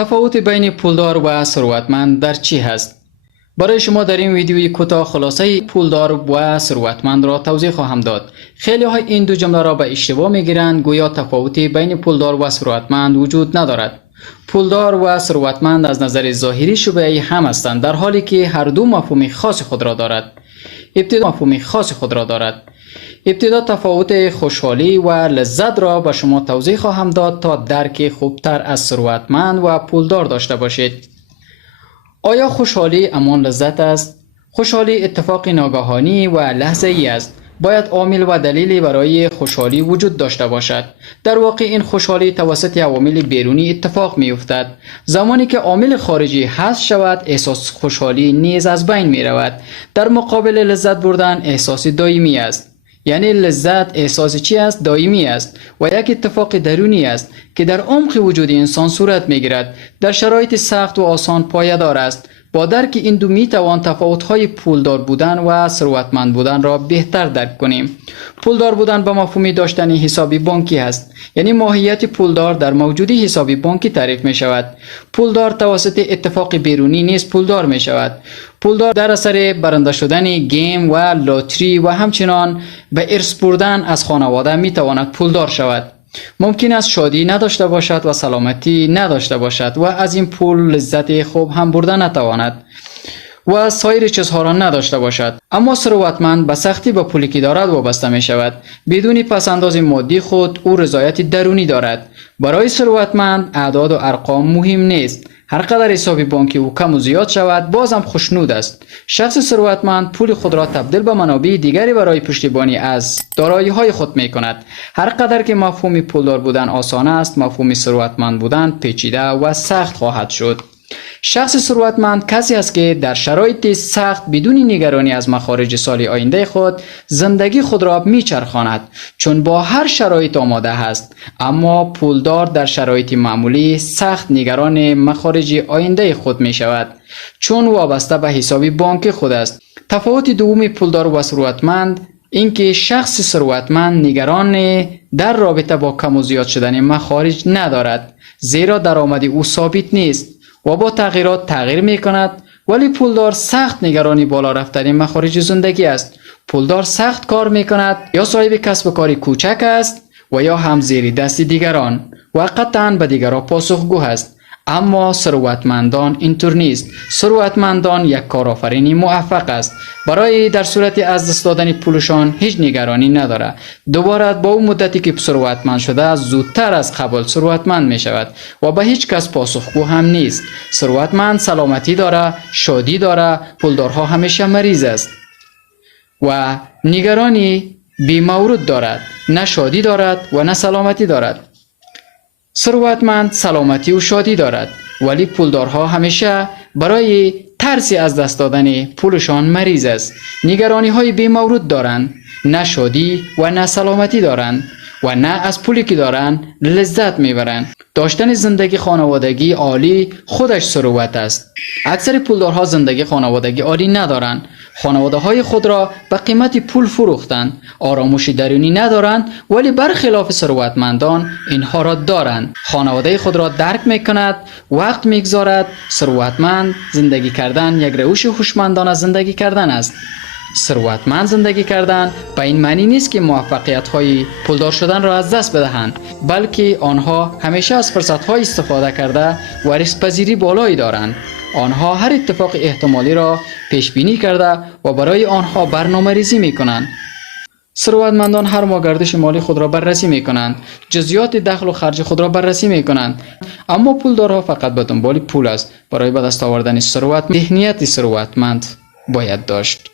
تفاوت بین پولدار و ثروتمند در چی هست؟ برای شما در این ویدیوی کوتاه خلاصه پولدار و ثروتمند را توضیح خواهم داد. خیلی های این دو جمله را به اشتباه میگیرند، گویا تفاوتی بین پولدار و ثروتمند وجود ندارد. پولدار و ثروتمند از نظر ظاهری شبیه هم هستند، در حالی که هر دو مفهوم خاص خود را دارد. ابتدا تفاوت خوشحالی و لذت را به شما توضیح خواهم داد تا درک خوبتر از ثروتمند و پولدار داشته باشید. آیا خوشحالی همان لذت است؟ خوشحالی اتفاق ناگهانی و لحظه‌ای است. باید عامل و دلیلی برای خوشحالی وجود داشته باشد. در واقع این خوشحالی توسط عوامل بیرونی اتفاق می افتد. زمانی که عامل خارجی حذف شود، احساس خوشحالی نیز از بین می رود. در مقابل لذت بردن احساس دائمی است. یعنی لذت احساس چی است؟ دائمی است و یک اتفاق درونی است که در عمق وجود انسان صورت می گیرد. در شرایط سخت و آسان پایدار است. با درک این دو می توان تفاوت‌های پولدار بودن و ثروتمند بودن را بهتر درک کنیم. پولدار بودن به مفهوم داشتن حساب بانکی است. یعنی ماهیت پولدار در موجودی حساب بانکی تعریف می شود. پولدار توسط اتفاق بیرونی نیز پولدار می شود. پولدار در اثر برنده شدن گیم و لاتری و همچنان به ارث بردن از خانواده می تواند پولدار شود. ممکن است شادی نداشته باشد و سلامتی نداشته باشد و از این پول لذت خوب هم برده نتواند و سایر چیزها را نداشته باشد. اما ثروتمند به سختی به پولی که دارد وابسته می شود. بدون پسنداز مادی خود او رضایت درونی دارد. برای ثروتمند اعداد و ارقام مهم نیست. هر قدر حساب بانکی او کم و زیاد شود بازم خوشنود است. شخص ثروتمند پول خود را تبدیل به منابع دیگری برای پشتیبانی از دارایی‌های خود می کند. هر قدر که مفهوم پولدار بودن آسان است، مفهوم ثروتمند بودن پیچیده و سخت خواهد شد. شخص ثروتمند کسی است که در شرایط سخت بدون نگرانی از مخارج سال آینده خود زندگی خود را میچرخاند، چون با هر شرایط آماده است. اما پولدار در شرایط معمولی سخت نگران مخارج آینده خود می شود، چون وابسته به حساب بانک خود است. تفاوت دوم پولدار و ثروتمند اینکه شخص ثروتمند نگران در رابطه با کم و زیاد شدن مخارج ندارد، زیرا درآمد او ثابت نیست و با تغییرات تغییر می کند. ولی پولدار سخت نگرانی بالا رفتن مخارج زندگی است. پولدار سخت کار می کند، یا صاحب کسب و کاری کوچک است و یا هم زیر دست دیگران و قطعاً به دیگران پاسخگو است. اما ثروتمندان اینطور نیست. ثروتمندان یک کارآفرین موفق است. برای در صورت از دست دادن پولشان هیچ نگرانی نداره. دوباره با اون مدتی که ثروتمند شده زودتر از قبل ثروتمند می شود و به هیچ کس پاسخگو هم نیست. ثروتمند سلامتی داره، شادی داره. پولدارها همیشه مریض است و نگرانی بی‌مورد دارد. نه شادی دارد و نه سلامتی دارد. ثروتمند سلامتی و شادی دارد، ولی پولدارها همیشه برای ترسی از دست دادن پولشان مریض است. نگرانی های بی‌مورد دارند، نه شادی و نه سلامتی دارند و نه از پولی که دارند لذت میبرند. داشتن زندگی خانوادگی عالی خودش ثروت است. اکثر پولدارها زندگی خانوادگی عالی ندارند. خانواده های خود را به قیمت پول فروختند. آرامش درونی ندارند، ولی برخلاف ثروتمندان اینها را دارند. خانواده خود را درک میکند، وقت میگذارد. ثروتمند زندگی کردن یک روش هوشمندانه زندگی کردن است. ثروتمند زندگی کردن به این معنی نیست که موفقیت های پولدار شدن را از دست بدهند، بلکه آنها همیشه از فرصت های استفاده کرده و ریسک پذیری بالایی دارند. آنها هر اتفاق احتمالی را پیش بینی کرده و برای آنها برنامه ریزی می کنند. ثروتمندان هر ماه گردش مالی خود را بررسی می کنند، جزئیات دخل و خرج خود را بررسی می کنند. اما پولدارها فقط به دنبال پول است. برای به دست آوردن ثروت ذهنیت ثروتمند باید داشت.